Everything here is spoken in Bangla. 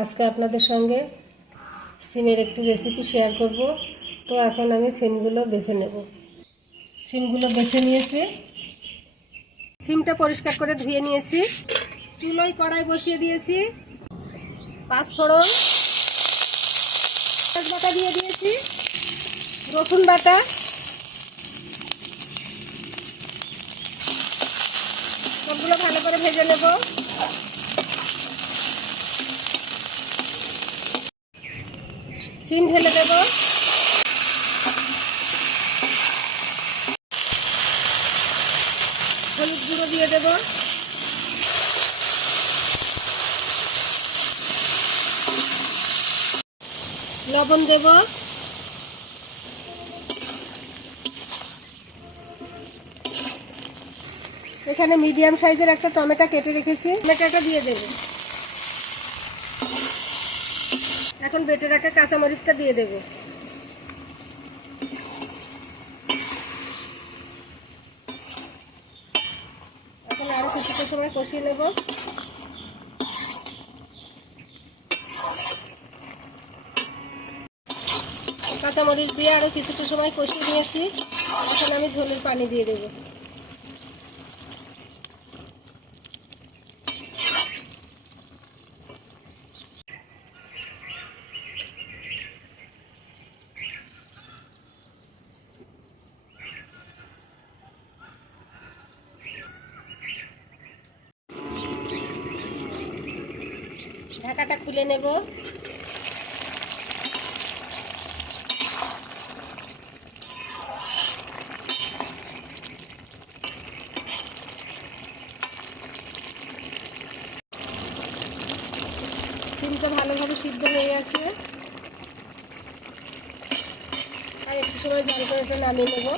আজকে আপনাদের সঙ্গে সিমের একটি রেসিপি শেয়ার করব। তো এখন আমি সিমগুলো বেছে নেব। সিমগুলো বেছে নিয়েছি। সিমটা পরিষ্কার করে ধুয়ে নিয়েছি। চুলোয় কড়াই বসিয়ে দিয়েছি। পাঁচ ফোড়ন। বাটা দিয়ে দিয়েছি। রসুন বাটা। সবগুলো ভালো করে ভেজে নেব। চিন ঢেলে দেব। হলুদ গুঁড়ো দিয়ে দেব। লবণ দেব। এখানে মিডিয়াম সাইজের একটা টমেটো কেটে রেখেছি। টমেটোটা দিয়ে দেব। এখন বেটে রাখা কাঁচামরিচটা দিয়ে দেব। এখন আরও কিছুটা সময় কষিয়ে নেব। কাঁচামরিচ দিয়ে আরও কিছুটা সময় কষিয়ে নিয়েছি। এখন আমি ঝোলের পানি দিয়ে দেবো। ঢাকাটা খুলে নেব। সিমটা ভালোভাবে সিদ্ধ হয়ে গেছে। আর একটু সময় জল করে নামিয়ে নেব।